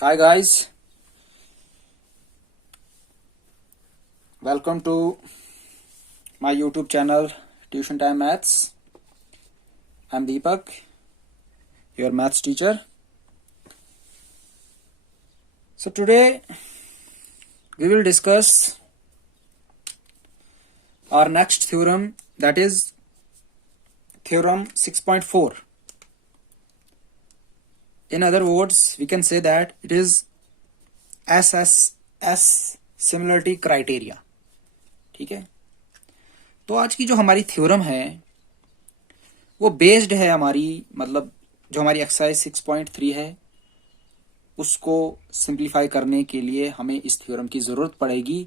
Hi guys, welcome to my YouTube channel Tuition Time Maths. I'm Deepak, your maths teacher. So today we will discuss our next theorem, that is theorem 6.4. In other words, we can say that it is SSS similarity criteria. ठीक है, तो आज की जो हमारी theorem है वो based है हमारी जो हमारी एक्सरसाइज 6.3 है उसको सिंप्लीफाई करने के लिए हमें इस थ्योरम की जरूरत पड़ेगी।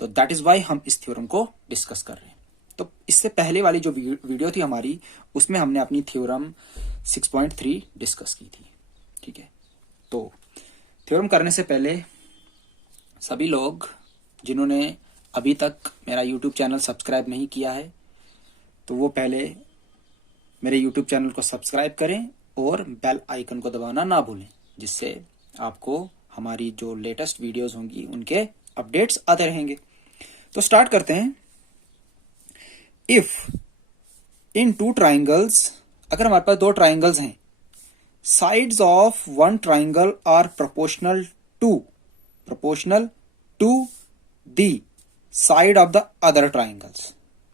तो दैट इज वाई हम इस थ्योरम को डिस्कस कर रहे हैं। तो इससे पहले वाली जो वीडियो थी हमारी उसमें हमने अपनी थ्योरम 6.3 डिस्कस की थी। ठीक है, तो थ्योरम करने से पहले सभी लोग जिन्होंने अभी तक मेरा यूट्यूब चैनल सब्सक्राइब नहीं किया है तो वो पहले मेरे यूट्यूब चैनल को सब्सक्राइब करें और बेल आइकन को दबाना ना भूलें, जिससे आपको हमारी जो लेटेस्ट वीडियोस होंगी उनके अपडेट्स आते रहेंगे। तो स्टार्ट करते हैं। इफ इन टू ट्राइंगल्स, अगर हमारे पास दो ट्राइंगल्स हैं, sides of one triangle are proportional to the side of the other triangles.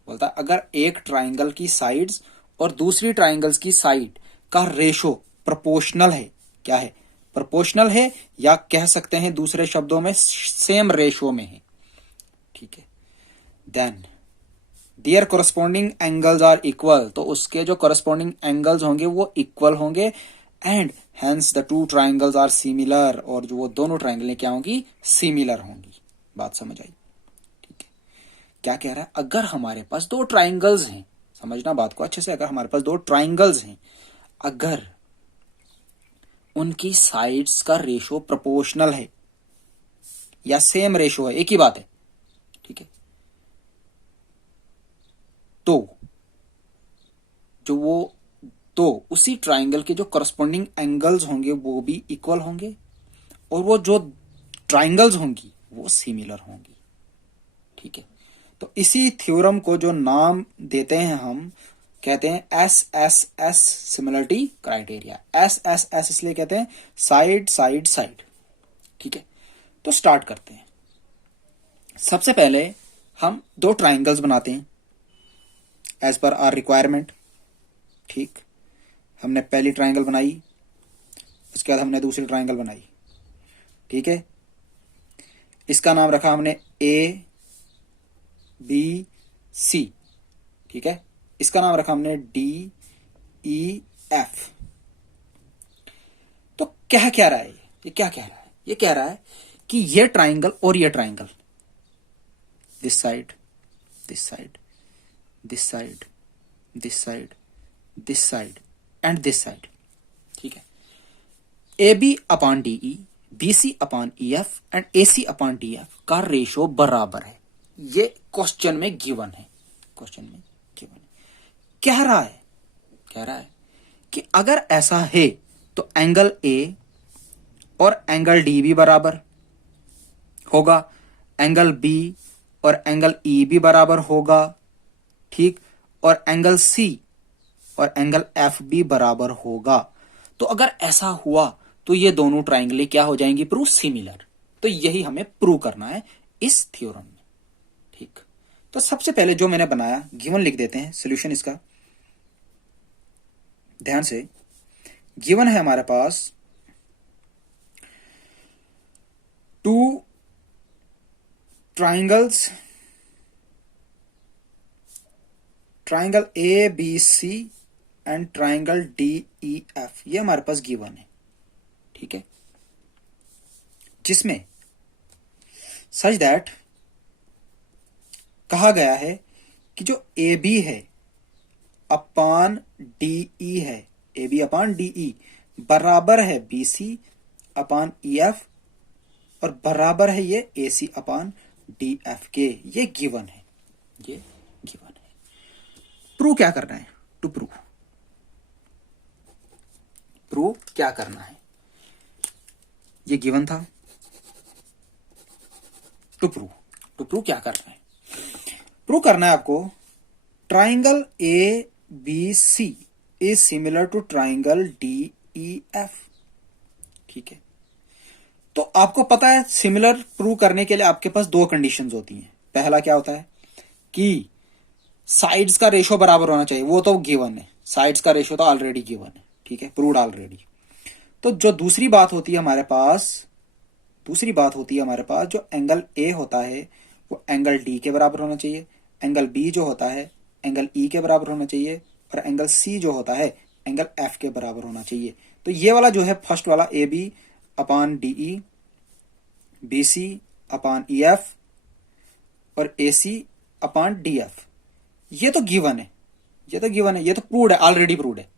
बोलता है अगर एक ट्राइंगल की साइड्स और दूसरी ट्राइंगल्स की साइड का रेशो प्रोपोर्शनल है, क्या है? प्रोपोर्शनल है, या कह सकते हैं दूसरे शब्दों में सेम रेशो में है। ठीक है, then there corresponding angles are equal, तो उसके जो कोरस्पॉन्डिंग एंगल्स होंगे वो इक्वल होंगे। And hence the two triangles are similar, और जो वो दोनों ट्राइंगलें क्या होंगी? सिमिलर होंगी। बात समझ आई? ठीक है, क्या कह रहा है? अगर हमारे पास दो ट्राइंगल्स हैं, समझना बात को अच्छे से, अगर हमारे पास दो ट्राइंगल्स हैं, अगर उनकी साइड्स का रेशो प्रोपोर्शनल है या सेम रेशो है, एक ही बात है, ठीक है, तो उसी ट्राइंगल के जो करस्पॉन्डिंग एंगल्स होंगे वो भी इक्वल होंगे, और वो जो ट्राइंगल्स होंगी वो सिमिलर होंगी। ठीक है, तो इसी थ्योरम को जो नाम देते हैं हम कहते हैं SSS सिमिलरिटी क्राइटेरिया। SSS इसलिए कहते हैं साइड साइड साइड। ठीक है, तो स्टार्ट करते हैं। सबसे पहले हम दो ट्राइंगल्स बनाते हैं एज पर आर रिक्वायरमेंट। ठीक, हमने पहली ट्राइंगल बनाई, उसके बाद हमने दूसरी ट्राइंगल बनाई। ठीक है, इसका नाम रखा हमने ABC। ठीक है, इसका नाम रखा हमने DEF। तो क्या कह रहा है ये क्या कह रहा है? ये कह रहा है कि ये ट्राइंगल और ये triangle, this side this side this side this side this side and this side, ठीक है, AB upon DE, BC upon EF and AC upon DF का रेशो बराबर है। ये क्वेश्चन में गिवन है। कह रहा है कि अगर ऐसा है तो एंगल A और एंगल D भी बराबर होगा, एंगल B और एंगल E भी बराबर होगा। ठीक, और एंगल C और एंगल F भी बराबर होगा। तो अगर ऐसा हुआ तो ये दोनों ट्राइंगलें क्या हो जाएंगी? Prove similar. तो यही हमें प्रूव करना है इस थ्योरम में। ठीक, तो सबसे पहले जो मैंने बनाया, गिवन लिख देते हैं, सॉल्यूशन इसका ध्यान से। गिवन है हमारे पास two triangles, triangle ABC and triangle DEF, ये हमारे पास गिवन है। ठीक है, जिसमें सच दैट कहा गया है कि जो AB है अपान DE है, AB अपान DE बराबर है BC अपान EF और बराबर है ये AC अपान DF के। ये गिवन है, ये गिवन है। प्रूव क्या करना है? टू प्रूव क्या करना है? ये गिवन था। टू प्रूव क्या करना है? प्रूव करना है आपको triangle A B C is similar to triangle D E F. ठीक है, तो आपको पता है सिमिलर प्रूव करने के लिए आपके पास दो कंडीशंस होती हैं। पहला क्या होता है कि साइड्स का रेशो बराबर होना चाहिए, वो तो गिवन है, साइड्स का रेशो तो ऑलरेडी गिवन है। ठीक है, प्रूव्ड ऑलरेडी। तो जो दूसरी बात होती है हमारे पास, जो एंगल ए होता है वो एंगल डी के बराबर होना चाहिए, एंगल बी जो होता है एंगल ई के बराबर होना चाहिए, और एंगल सी जो होता है एंगल एफ के बराबर होना चाहिए। तो ये वाला जो है फर्स्ट वाला A B upon D E, B C upon E F और A C upon D F, ये तो गिवन है, ये तो प्रूव्ड है, ऑलरेडी प्रूव्ड है।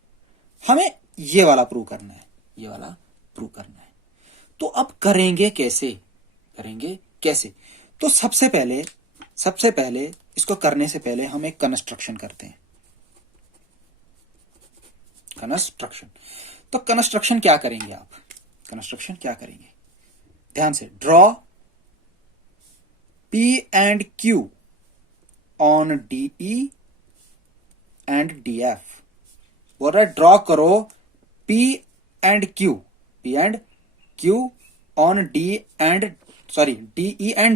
हमें ये वाला प्रूव करना है, तो अब करेंगे कैसे? तो सबसे पहले इसको करने से पहले हम एक कंस्ट्रक्शन करते हैं। तो कंस्ट्रक्शन क्या करेंगे आप? ध्यान से, draw P and Q on DE and DF। बोल रहा है ड्रॉ करो P and Q on DE and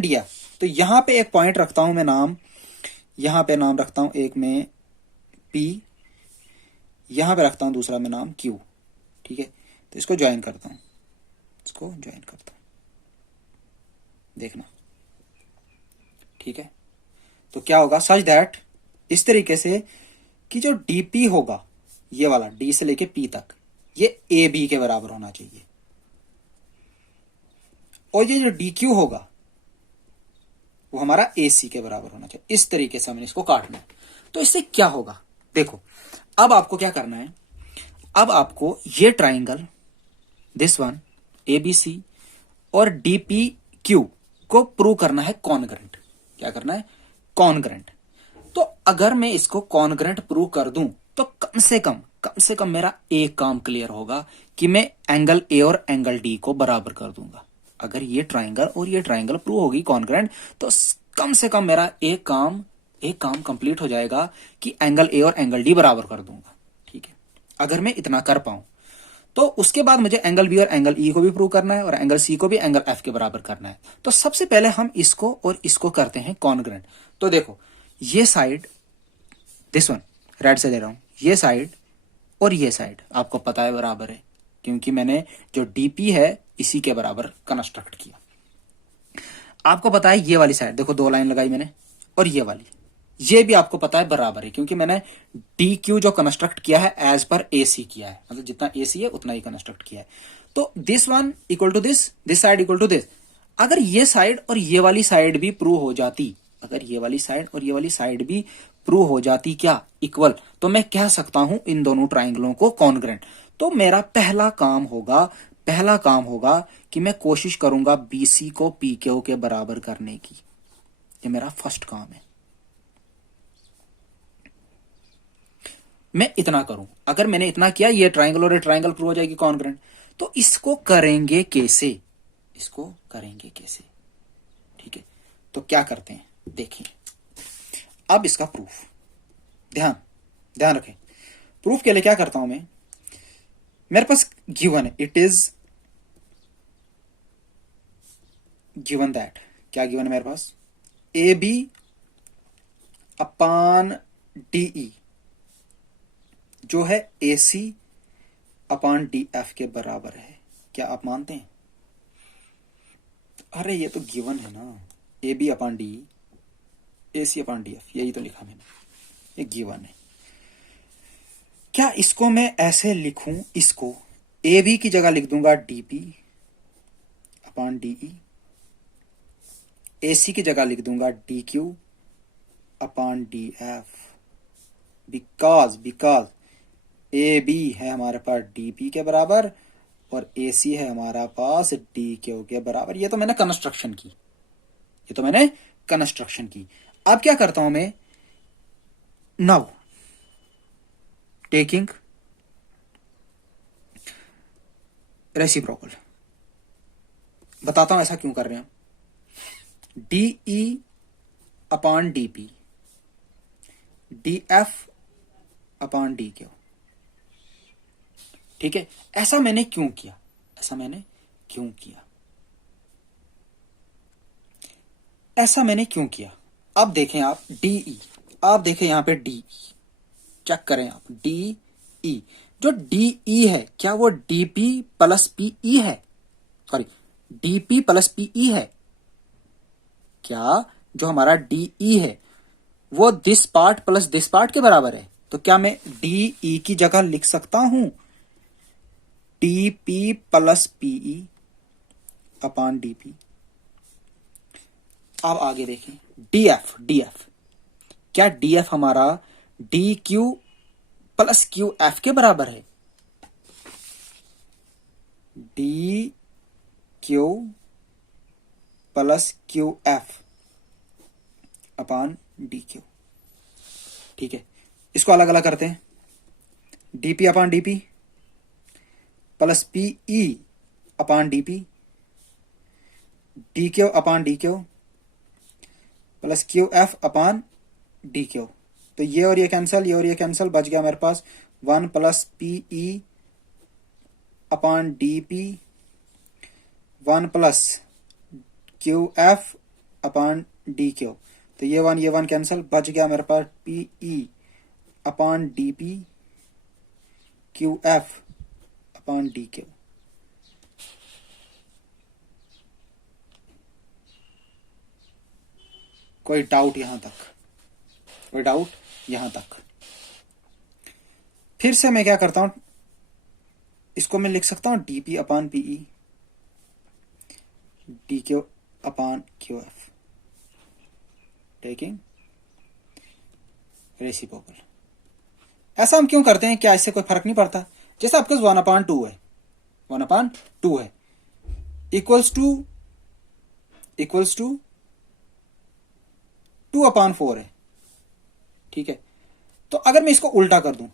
DF। तो यहां पे एक पॉइंट रखता हूं मैं, नाम रखता हूं एक में P, यहां पे रखता हूं दूसरा में नाम Q। ठीक है, तो इसको ज्वाइन करता हूं, देखना। ठीक है, तो क्या होगा, सच दैट, इस तरीके से कि जो DP होगा, ये वाला D से लेके P तक, ये AB के बराबर होना चाहिए, और ये जो DQ होगा वो हमारा AC के बराबर होना चाहिए। इस तरीके से हमें इसको काटना है। तो इससे क्या होगा, देखो, अब आपको क्या करना है, अब आपको ये ट्राइंगल, दिस वन ABC और DPQ को प्रूव करना है कॉन्ग्रेंट। क्या करना है? कॉन्ग्रेंट। तो अगर मैं इसको कॉन्ग्रेंट प्रूव कर दूं तो कम से कम मेरा एक काम क्लियर होगा कि मैं एंगल ए और एंगल डी को बराबर कर दूंगा। अगर ये ट्राइंगल और ये ट्राइंगल प्रूव होगी कॉन्ग्रेंट, तो कम से कम मेरा एक काम कंप्लीट हो जाएगा कि एंगल ए और एंगल डी बराबर कर दूंगा। ठीक है, अगर मैं इतना कर पाऊं तो उसके बाद मुझे एंगल बी और एंगल ई को भी प्रूव करना है और एंगल सी को भी एंगल एफ के बराबर करना है। तो सबसे पहले हम इसको और इसको करते हैं कॉन्ग्रेंट। तो देखो, ये साइड, दिस वन रेड से दे रहा हूं, ये साइड और ये साइड आपको पता है बराबर है, क्योंकि मैंने जो डीपी है इसी के बराबर कंस्ट्रक्ट किया। आपको पता है ये वाली साइड, देखो दो लाइन लगाई मैंने, और ये वाली, ये भी आपको पता है बराबर है, क्योंकि मैंने डी क्यू जो कंस्ट्रक्ट किया है एज पर ए सी किया है, मतलब जितना ए सी है उतना ही कंस्ट्रक्ट किया है। तो this one equal to this side equal to this. अगर ये साइड और ये वाली साइड भी प्रूव हो जाती, प्रूव हो जाती क्या, इक्वल, तो मैं कह सकता हूं इन दोनों ट्राइंगलों को कॉन्ग्रेंट। तो मेरा पहला काम होगा कि मैं कोशिश करूंगा बीसी को पीक्यू के बराबर करने की। ये मेरा फर्स्ट काम है। मैं इतना करूं, अगर मैंने इतना किया, ये ट्राइंगल और ये ट्राइंगल प्रूव हो जाएगी कॉन्ग्रेंट। तो इसको करेंगे कैसे? ठीक है, तो क्या करते हैं देखिए। अब इसका प्रूफ, ध्यान रखें, प्रूफ के लिए क्या करता हूं मैं, मेरे पास गिवन है, इट इज गिवन दैट, क्या गिवन है मेरे पास, ए बी अपान डीई जो है ए सी अपान डी एफ के बराबर है। क्या आप मानते हैं? अरे ये तो गिवन है ना, A B upon D A C upon D F, यही तो लिखा मैंने, ये गिवन है। क्या इसको मैं ऐसे लिखूं, इसको ए बी की जगह लिख दूंगा डीपी अपान डीई, ए सी की जगह लिख दूंगा D Q upon D F, because A B है हमारे पास डीपी के बराबर और ए सी है हमारा पास डी क्यू के बराबर। ये तो मैंने कंस्ट्रक्शन की। अब क्या करता हूं मैं, नाउ टेकिंग रेसिप्रोकल, बताता हूं ऐसा क्यों कर रहे हैं। DE upon DP, DF upon DQ। ठीक है, ऐसा मैंने क्यों किया, ऐसा मैंने क्यों किया, ऐसा मैंने क्यों किया। अब देखें आप DE, आप देखें यहां पे DE, चेक करें आप DE, जो DE है क्या वो DP प्लस PE है, सॉरी DP प्लस PE है क्या? जो हमारा DE है वो this part plus this part के बराबर है। तो क्या मैं DE की जगह लिख सकता हूं DP plus PE upon DP। अब आगे देखें DF, क्या DF हमारा DQ प्लस QF के बराबर है? DQ plus QF upon DQ। ठीक है, इसको अलग अलग करते हैं। DP upon DP plus PE upon DP, DQ upon DQ plus QF upon DQ। तो ये और ये कैंसल, ये और ये कैंसल, बच गया मेरे पास 1 plus PE upon DP, 1 plus QF upon DQ। तो ये 1 कैंसल, बच गया मेरे पास PE upon DP, QF upon DQ। कोई डाउट यहां तक? कोई डाउट यहां तक? फिर से मैं क्या करता हूं, इसको मैं लिख सकता हूं DP upon PE, DQ upon QF, taking reciprocal. ऐसा हम क्यों करते हैं, क्या इससे कोई फर्क नहीं पड़ता? जैसे आपके 1/2 है, 1/2 है, इक्वल्स टू 2/4 है। ठीक है, तो अगर मैं इसको उल्टा कर दूं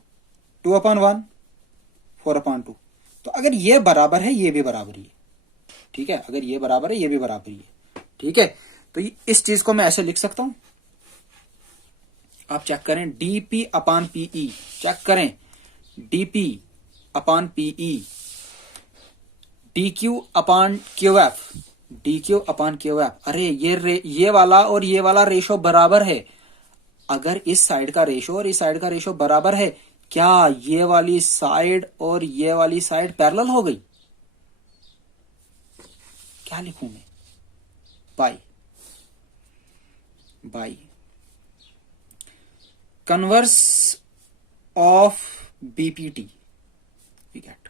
2/1, 4/2, तो अगर ये बराबर है ये भी बराबर ही है। ठीक है, अगर ये बराबर है ये भी बराबर ही है। ठीक है, तो इस चीज को मैं ऐसे लिख सकता हूं, आप चेक करें DP अपॉन PE, चेक करें DP upon PE, DQ upon QF, DQ upon QF। अरे ये वाला और ये वाला रेशो बराबर है। अगर इस साइड का रेशो और इस साइड का रेशो बराबर है, क्या ये वाली साइड और ये वाली साइड पैरेलल हो गई? क्या लिखूं मैं? By converse of BPT, we get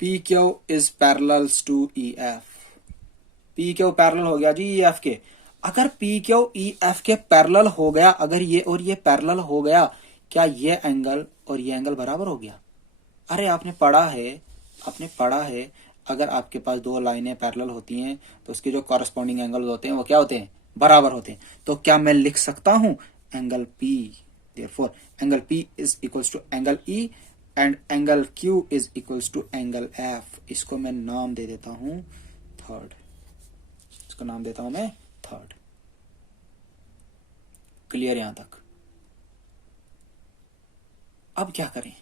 PQ is parallels to EF। PQ parallel हो गया जी EF के। अगर PQ EF के पैरेलल हो गया, अगर ये और ये पैरेलल हो गया, क्या ये एंगल और ये एंगल बराबर हो गया? अरे आपने पढ़ा है अगर आपके पास दो लाइनें पैरेलल होती हैं तो उसके जो कॉरस्पॉन्डिंग एंगल होते हैं वो क्या होते हैं? बराबर होते हैं। तो क्या मैं लिख सकता हूं angle P, therefore angle P is equals to angle E and angle Q is equals to angle F। इसको मैं नाम दे देता हूं थर्ड, इसको नाम देता हूं मैं थर्ड। क्लियर यहां तक? अब क्या करें?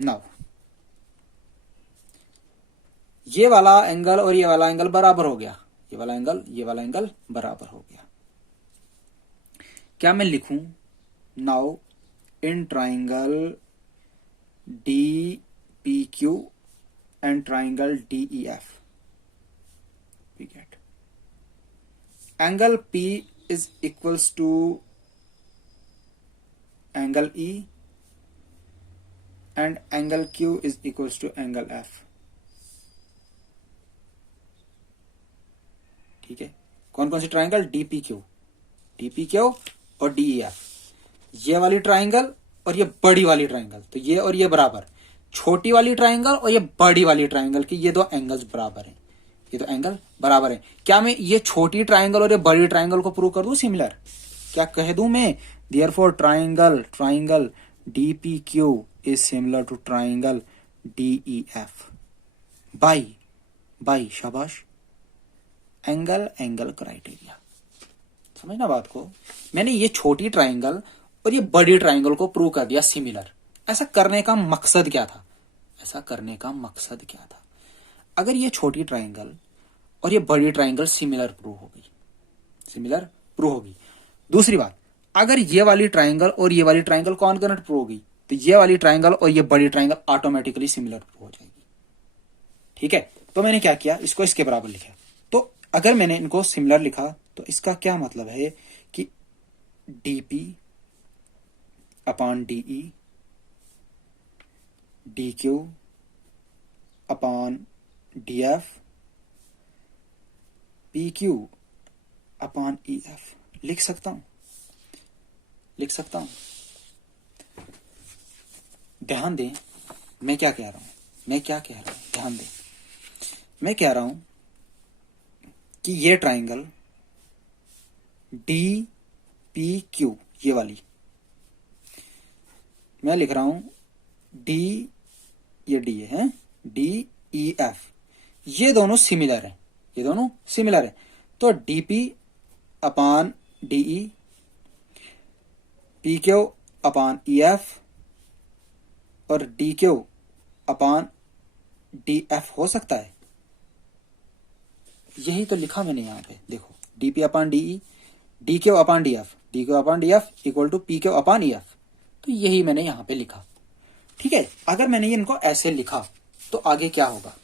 नाउ ये वाला एंगल और ये वाला एंगल बराबर हो गया, ये वाला एंगल बराबर हो गया। क्या मैं लिखूं now in triangle DPQ and triangle DEF we get angle P is equals to angle E and angle Q is equals to angle F। ठीक है, कौन कौन सी ट्राइंगल? DPQ और DEF, ये वाली ट्राइंगल और ये बड़ी वाली ट्राइंगल। तो ये और ये बराबर, छोटी वाली ट्राइंगल और ये बड़ी वाली ट्राइंगल की ये दो एंगल्स बराबर हैं, ये तो एंगल बराबर है। क्या मैं ये छोटी ट्राइंगल और ये बड़ी ट्राइंगल को प्रूव कर दूं सिमिलर? क्या कह दूं मैं therefore triangle DPQ is similar to triangle DEF by शाबाश एंगल क्राइटेरिया। समझना बात को। मैंने ये छोटी ट्राइंगल और ये बड़ी ट्राइंगल को प्रूव कर दिया सिमिलर। ऐसा करने का मकसद क्या था? अगर ये छोटी ट्राइंगल और ये बड़ी ट्राइंगल सिमिलर प्रूव होगी। दूसरी बात, अगर ये वाली ट्राइंगल और ये वाली ट्राइंगल कॉन्करेंट प्रूव होगी तो ये वाली ट्राइंगल और ये बड़ी ट्राइंगल ऑटोमेटिकली सिमिलर प्रूव हो जाएगी। ठीक है, तो मैंने क्या किया, इसको इसके बराबर लिखा। तो अगर मैंने इनको सिमिलर लिखा तो इसका क्या मतलब है कि DP upon DE DQ upon DF PQ upon EF लिख सकता हूं। ध्यान दें मैं क्या कह रहा हूं, ध्यान दें। मैं कह रहा हूं कि ये ट्राइंगल DPQ ये वाली, मैं लिख रहा हूं D, ये D है, DEF ये दोनों सिमिलर है। तो DP upon DE PQ upon EF और DQ अपॉन DF हो सकता है। यही तो लिखा मैंने यहां पे, देखो DP upon DE DQ upon DF equal to PQ upon EF। तो यही मैंने यहां पे लिखा। ठीक है, अगर मैंने इनको ऐसे लिखा तो आगे क्या होगा?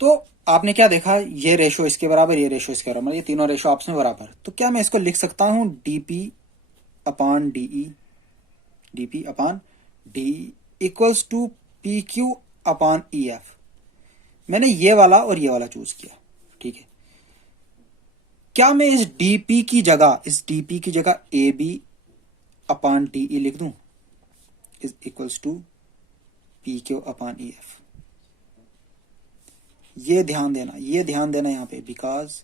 तो आपने क्या देखा, ये रेशो इसके बराबर, ये रेशो इसके बराबर, ये तीनों रेशो आपस में बराबर। तो क्या मैं इसको लिख सकता हूं DP upon DE equals to PQ upon EF। मैंने ये वाला और ये वाला चूज किया। ठीक है, क्या मैं इस DP की जगह AB अपॉन DE लिख दूं is equals to PQ upon EF? ये ध्यान देना यहाँ पे, बिकॉज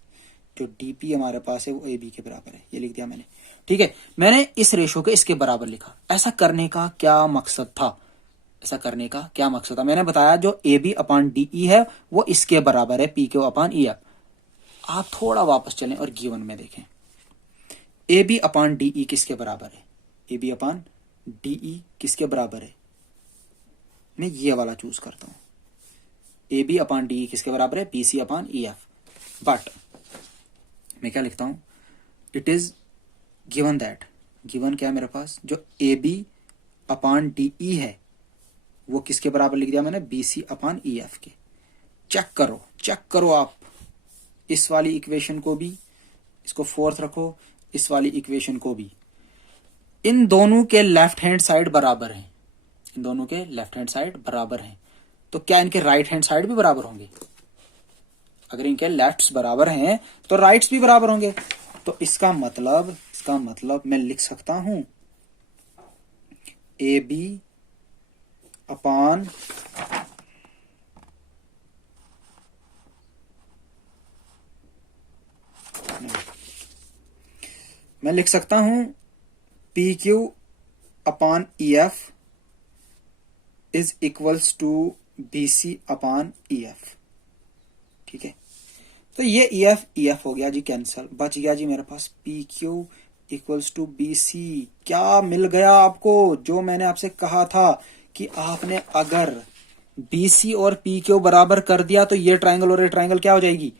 जो DP हमारे पास है वो AB के बराबर है, ये लिख दिया मैंने। ठीक है, मैंने इस रेशो को इसके बराबर लिखा। ऐसा करने का क्या मकसद था? मैंने बताया जो AB अपॉन DE है वो इसके बराबर है PQ अपॉन EF। आप थोड़ा वापस चलें और गिवन में देखें, AB अपॉन DE किसके बराबर है? AB अपॉन DE किसके बराबर है? मैं ये वाला चूज करता हूं। AB अपॉन DE किसके बराबर है? PC upon EF। बट मैं क्या लिखता हूं, it is given that, given क्या है मेरे पास, जो AB अपॉन DE है वो किसके बराबर लिख दिया मैंने? BC अपॉन EF के। चेक करो आप इस वाली इक्वेशन को भी, इसको फोर्थ रखो, इस वाली इक्वेशन को भी। इन दोनों के लेफ्ट हैंड साइड बराबर हैं। तो क्या इनके राइट हैंड साइड भी बराबर होंगे? अगर इनके लेफ्ट्स बराबर हैं तो राइट्स भी बराबर होंगे। तो इसका मतलब मैं लिख सकता हूं AB अपॉन मैं लिख सकता हूं PQ upon EF is equals to BC upon EF। ठीक है, तो ये EF हो गया जी कैंसल, बच गया जी मेरे पास PQ इक्वल्स टू BC। क्या मिल गया आपको? जो मैंने आपसे कहा था कि आपने अगर BC और PQ बराबर कर दिया तो ये ट्राइंगल और ये ट्राइंगल क्या हो जाएगी?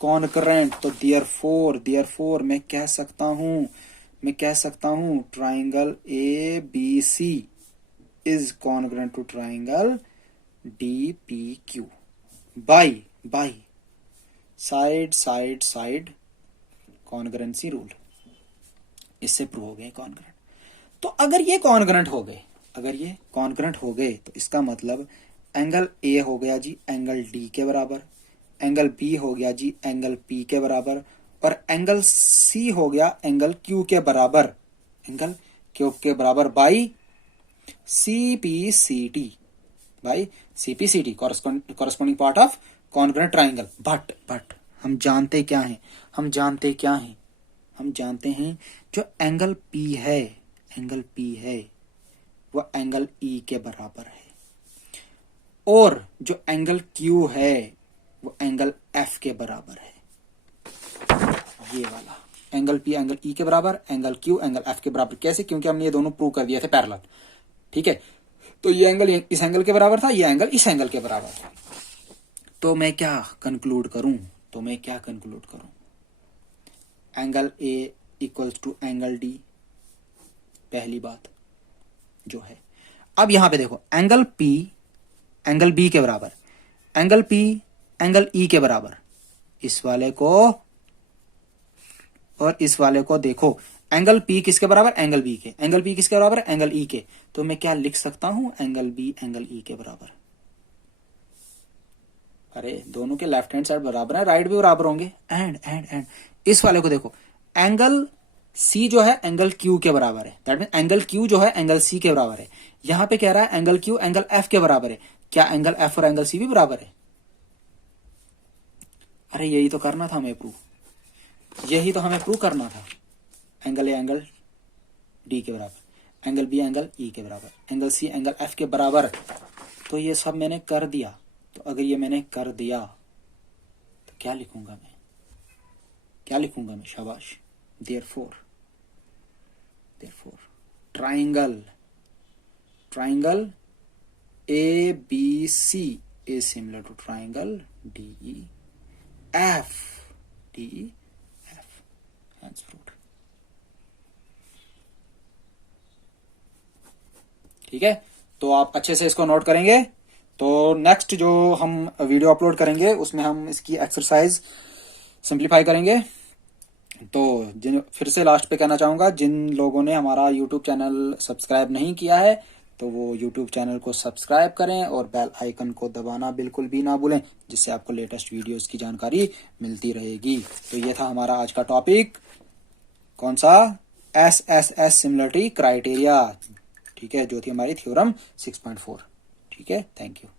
कॉन्करेंट। तो देयरफॉर मैं कह सकता हूं triangle ABC is concurrent to triangle DPQ by side concurrency rule. इससे प्रूव हो गए कॉन्करेंट। तो अगर ये कॉन्करेंट हो गए तो इसका मतलब एंगल A हो गया जी एंगल D के बराबर, एंगल B हो गया जी एंगल P के बराबर, और एंगल C हो गया एंगल Q के बराबर by CPCT corresponding part of concurrent triangle. But हम जानते क्या हैं जो एंगल P है वो एंगल E के बराबर है, और जो एंगल Q है वो एंगल F के बराबर है। ये वाला एंगल P एंगल E के बराबर, एंगल Q एंगल F के बराबर। कैसे? क्योंकि हमने ये दोनों प्रूव कर दिए थे पैरेलल। ठीक है, तो ये एंगल इस एंगल के बराबर था, ये एंगल इस एंगल के बराबर था। तो मैं क्या कंक्लूड करूं? Angle A equals to angle D, पहली बात जो है। अब यहां पे देखो, एंगल P एंगल B के बराबर, एंगल P एंगल E के बराबर, इस वाले को और इस वाले को देखो, एंगल P किसके बराबर? एंगल B के। एंगल P किसके बराबर? एंगल E के। तो मैं क्या लिख सकता हूं? एंगल B एंगल E के बराबर। अरे दोनों के लेफ्ट हैंड साइड बराबर है, राइट भी बराबर होंगे। एंड इस वाले को देखो, एंगल C जो है एंगल Q के बराबर है, दैट मीन एंगल Q जो है एंगल C के बराबर है। यहां पे कह रहा है एंगल Q एंगल F के बराबर है। क्या एंगल F और एंगल C भी बराबर है? अरे यही तो करना था हमें प्रूव, यही तो हमें प्रूव करना था। एंगल A एंगल D के बराबर, एंगल B एंगल E के बराबर, एंगल C एंगल F के बराबर। तो ये सब मैंने कर दिया। तो अगर ये मैंने कर दिया तो क्या लिखूंगा मैं? शाबाश। therefore triangle ABC is similar to triangle DEF, hence proved। ठीक है, तो आप अच्छे से इसको नोट करेंगे। तो नेक्स्ट जो हम वीडियो अपलोड करेंगे उसमें हम इसकी एक्सरसाइज सिंप्लीफाई करेंगे। तो फिर से लास्ट पे कहना चाहूंगा, जिन लोगों ने हमारा यूट्यूब चैनल सब्सक्राइब नहीं किया है तो वो यूट्यूब चैनल को सब्सक्राइब करें और बेल आइकन को दबाना बिल्कुल भी ना भूलें, जिससे आपको लेटेस्ट वीडियोस की जानकारी मिलती रहेगी। तो ये था हमारा आज का टॉपिक, कौन सा? SSS similarity criteria. ठीक है, जो थी हमारी थ्योरम 6.4। ठीक है, थैंक यू।